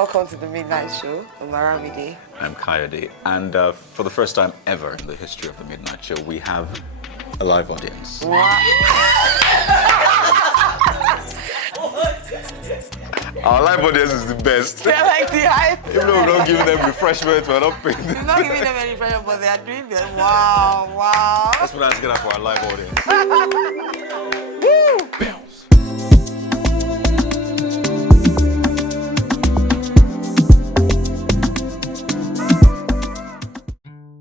welcome to the Midnight Show. I'm Aramide. I'm Kayode, and for the first time ever in the history of the Midnight Show, we have a live audience. Our live audience is the best. They're like the hype. Even though we're not giving them refreshment, we're not paying them. We're not giving them any pressure, but they are doing them. Wow. Let's put our hands together for our live audience. Woo! Bells.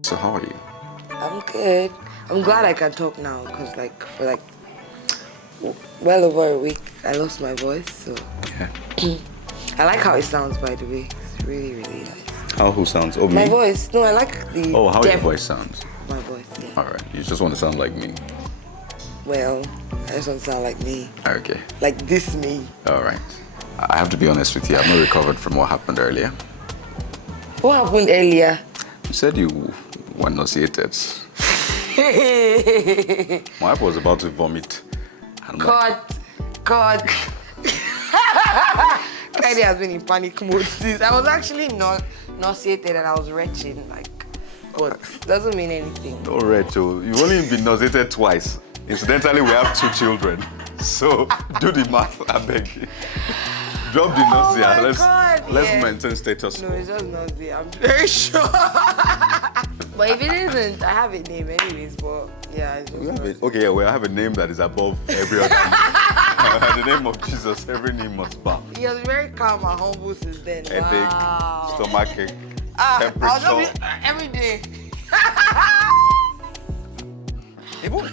So how are you? I'm good. I'm glad I can talk now because for well over a week I lost my voice, so Yeah. I like how it sounds, by the way. It's really, really nice. Who sounds? Oh, me? My voice. No, I like the Oh, how your depth. voice sounds. My voice, yeah. All right. You just want to sound like me. Well, I just want to sound like me. Okay. Like this me. All right. I have to be honest with you. I've not recovered from what happened earlier. What happened earlier? You said you were nauseated. My wife was about to vomit. And I'm like, God. Kayode has been in panic mode since. I was actually not nauseated and I was retching, but doesn't mean anything. no, Rachel, you've only been nauseated twice. Incidentally, we have 2 children. So do the math, I beg you. Drop the nausea. My God, Let's yeah. maintain status No, quo. it's just nausea. I'm very sure. But if it isn't, I have a name anyways. But yeah, it's just nausea. Okay, yeah, we have a name that is above every other name. The name of Jesus, every name must bow. He was very calm and humble since then. Headache, Wow. stomachache, I'll temperature. just be every day. Even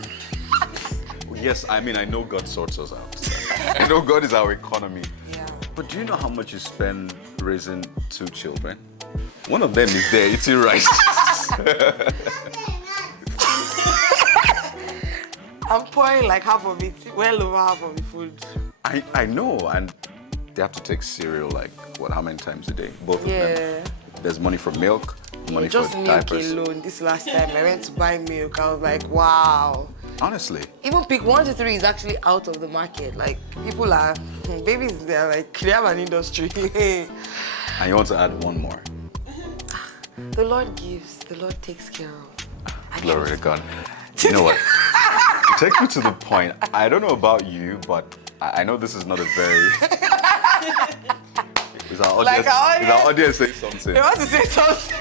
yes, I mean, I know God sorts us out. I know God is our economy. Yeah. But do you know how much you spend raising 2 children? One of them is there eating rice. I'm pouring like half of it, well over half of the food. I know, and they have to take cereal how many times a day? Both of them. Yeah. There's money for milk, money Just for milk diapers. alone. This last time I went to buy milk, I was like, wow. Honestly, Even pick 1 to 3 is actually out of the market. Like people are babies. They're they have an industry. and you want to add one more. The Lord gives. The Lord takes care of. I Glory to trust God. You know what? It takes me to the point. I don't know about you, but I know this is not a very. Is our audience, our is our audience saying something? They want to say something.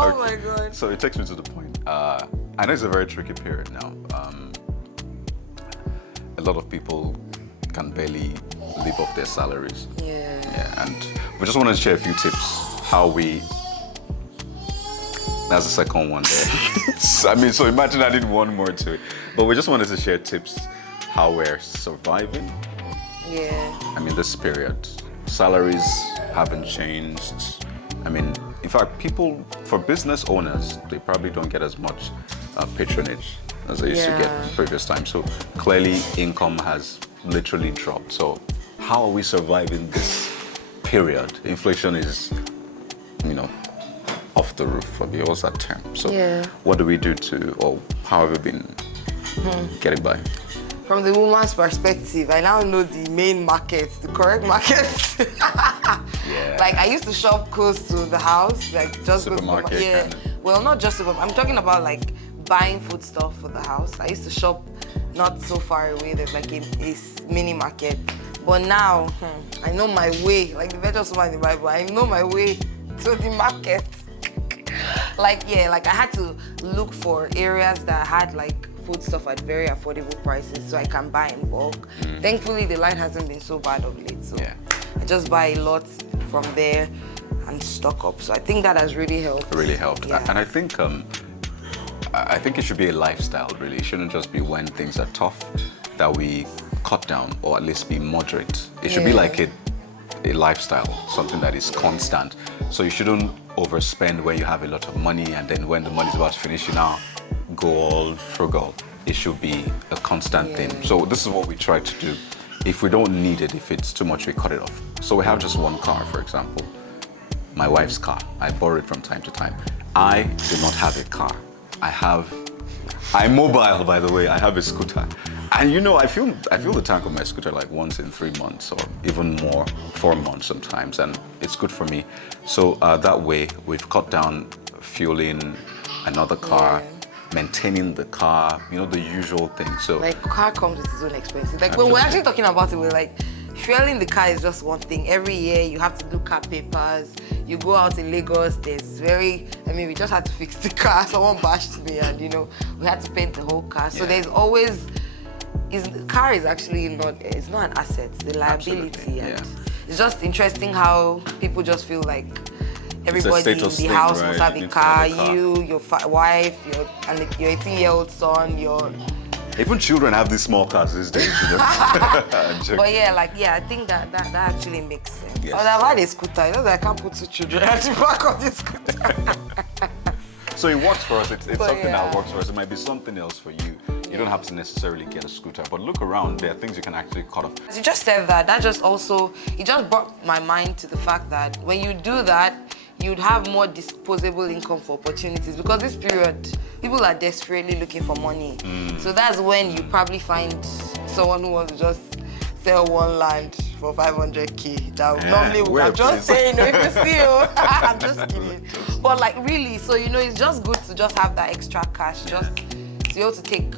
Oh my God. So it takes me to the point. I know it's a very tricky period now. A lot of people can barely live off their salaries. Yeah. Yeah, and we just want to share a few tips how we. That's the second one there. So imagine adding one more to it. But we just wanted to share tips how we're surviving. Yeah. I mean, this period, salaries haven't changed. I mean, in fact, for business owners, they probably don't get as much patronage as they used to get in previous times. So clearly, income has literally dropped. So how are we surviving this period? Inflation is, off the roof, for me. What's that term? So what do we do or how have we been getting by? From the woman's perspective, I now know the main market, the correct market. Yeah. Like I used to shop close to the house, like just go to Supermarket, yeah. kind of. Well, not just supermarket. I'm talking about like buying food stuff for the house. I used to shop not so far away. There's like a mini market. But now, I know my way. Like the virtuous woman in the Bible, I know my way to the market. I had to look for areas that had like food stuff at very affordable prices so I can buy in bulk. Thankfully, the line hasn't been so bad of late, so I just buy a lot from there and stock up. So I think that has really helped. Really helped. Yeah. And I think it should be a lifestyle, really. It shouldn't just be when things are tough that we cut down or at least be moderate. It should be like a lifestyle, something that is constant. So you shouldn't overspend when you have a lot of money and then when the money's about to finish, you now go all frugal. It should be a constant thing. So this is what we try to do. If we don't need it, if it's too much, we cut it off. So we have just one car, for example. My wife's car. I borrow it from time to time. I do not have a car. I'm mobile, by the way. I have a scooter. And you know, I feel the tank on my scooter like once in 3 months or even more, 4 months sometimes, and it's good for me. So that way we've cut down fueling another car, maintaining the car, you know, the usual thing. So Like, car comes with its own expenses. Like, when we're actually talking about it, we're like, fueling the car is just one thing. Every year you have to do car papers. You go out in Lagos, we just had to fix the car. Someone bashed me and, you know, we had to paint the whole car. So there's always, the car is actually it's not an asset, it's a liability. And it's just interesting how people just feel like everybody in the house must have a car. You, your wife, your 18-year-old son, even children have these small cars these days. You know? But I think that actually makes sense. Yes. I've had a scooter. You know that I can't put 2 children at the back of the scooter. So it works for us. It's something that works for us. It might be something else for you. You don't have to necessarily get a scooter, but look around. There are things you can actually cut off. As you just said that just brought my mind to the fact that when you do that, you'd have more disposable income for opportunities, because this period, people are desperately looking for money. So that's when you probably find someone who wants to just sell one land for 500K. That normally I'm just saying, if you see, I'm just kidding. But like really, so you know, it's just good to just have that extra cash, just to be able to take.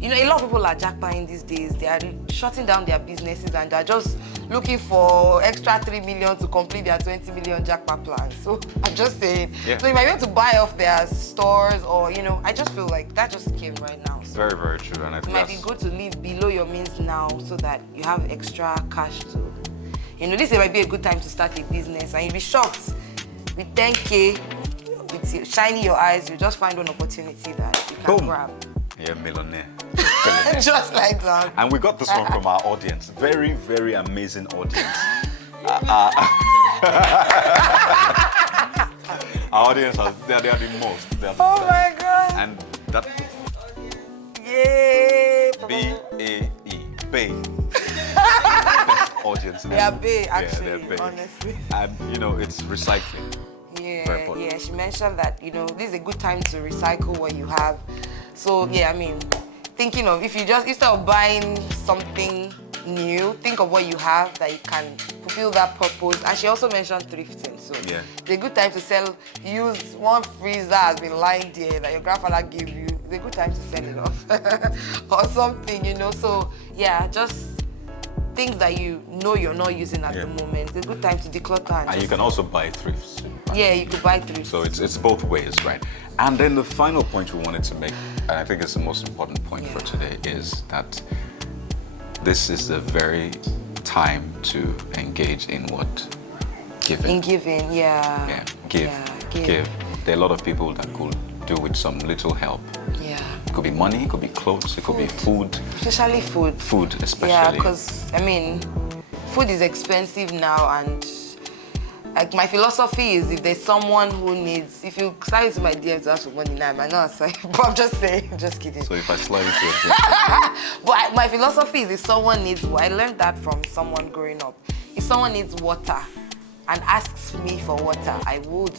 You know, a lot of people are jackpotting these days. They are shutting down their businesses and they're just looking for extra 3 million to complete their 20 million jackpot plan. So I'm just saying, so you might be able to buy off their stores, or, you know, I just feel like that just came right now. So very, very true. And I think it might be good to live below your means now so that you have extra cash to, you know, this might be a good time to start a business, and you'll be shocked with 10K, with shining your eyes, you just find one opportunity that you can grab. Yeah, millionaire. Just like that. And we got this one from our audience. Very, very amazing audience. Our audience, they are the most. My God. And that... Yay! B-A-E. Bay. Best audience. They are Bay, actually, they're Bay. honestly. And, you know, it's recycling. Yeah, she mentioned that, you know, this is a good time to recycle what you have. So, thinking of, if you just, instead of buying something new, think of what you have that you can fulfill that purpose. And she also mentioned thrifting, so it's a good time to sell, use one freezer has been lying there that your grandfather gave you. It's a good time to sell it off or something, you know. So, just things that you know you're not using at the moment. It's a good time to declutter. And you can also buy thrifts. Right? Yeah, you could buy thrifts. So it's both ways, right? And then the final point we wanted to make, and I think it's the most important point for today, is that this is the very time to engage in what? Giving. In giving, Give. There are a lot of people that could do with some little help. Yeah. It could be money, it could be clothes, it could be food. Especially food. Food, especially. Yeah, because, food is expensive now, and like my philosophy is, if there's someone who needs, if you slide into my DMs to ask for money now, I might not answer, but I'm just saying, just kidding. So if I slide into your DM. But my philosophy is, if someone needs, I learned that from someone growing up. If someone needs water and asks me for water, I would,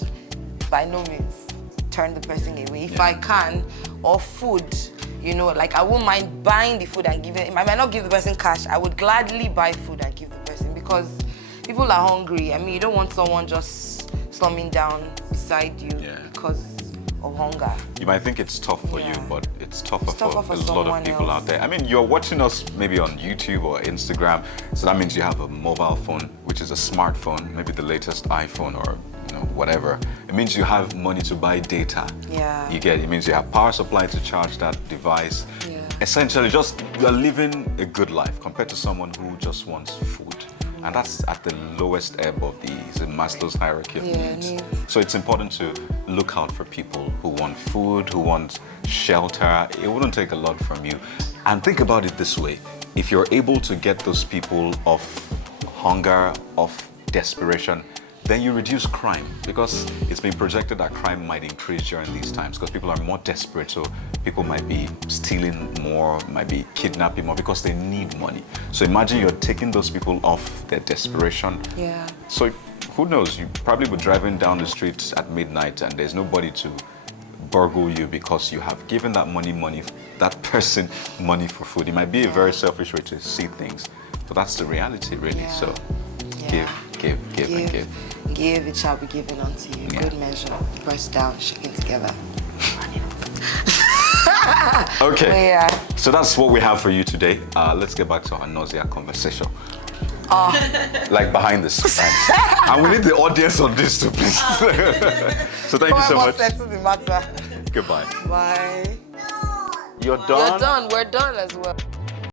by no means, turn the person away. If I can, or food, you know, like I won't mind buying the food and giving, I might not give the person cash, I would gladly buy food and give the person, because people are hungry. You don't want someone just slumming down beside you because of hunger. You might think it's tough for you, but it's tougher for a lot someone of people out there. You're watching us maybe on YouTube or Instagram, so that means you have a mobile phone, which is a smartphone, maybe the latest iPhone or whatever. It means you have money to buy data. Yeah. It means you have power supply to charge that device. Yeah. Essentially, you're living a good life compared to someone who just wants food. And that's at the lowest ebb of the Maslow's hierarchy of needs. So it's important to look out for people who want food, who want shelter. It wouldn't take a lot from you. And think about it this way. If you're able to get those people off hunger, off desperation, then you reduce crime, because it's been projected that crime might increase during these times because people are more desperate, so people might be stealing more, might be kidnapping more because they need money. So imagine you're taking those people off their desperation. Yeah. So who knows, you probably be driving down the streets at midnight and there's nobody to burgle you because you have given that money that person money for food. It might be a very selfish way to see things, but that's the reality, really. Yeah. So Yeah. give, and give. Give, it shall be given unto you. Yeah. Good measure, pressed down, shaken together. Okay. But yeah. So that's what we have for you today. Let's get back to our nausea conversation. Like behind the scenes. And we need the audience on this too, please. So thank you so much. Settle the matter. Goodbye. Bye. You're done? You're done. We're done as well.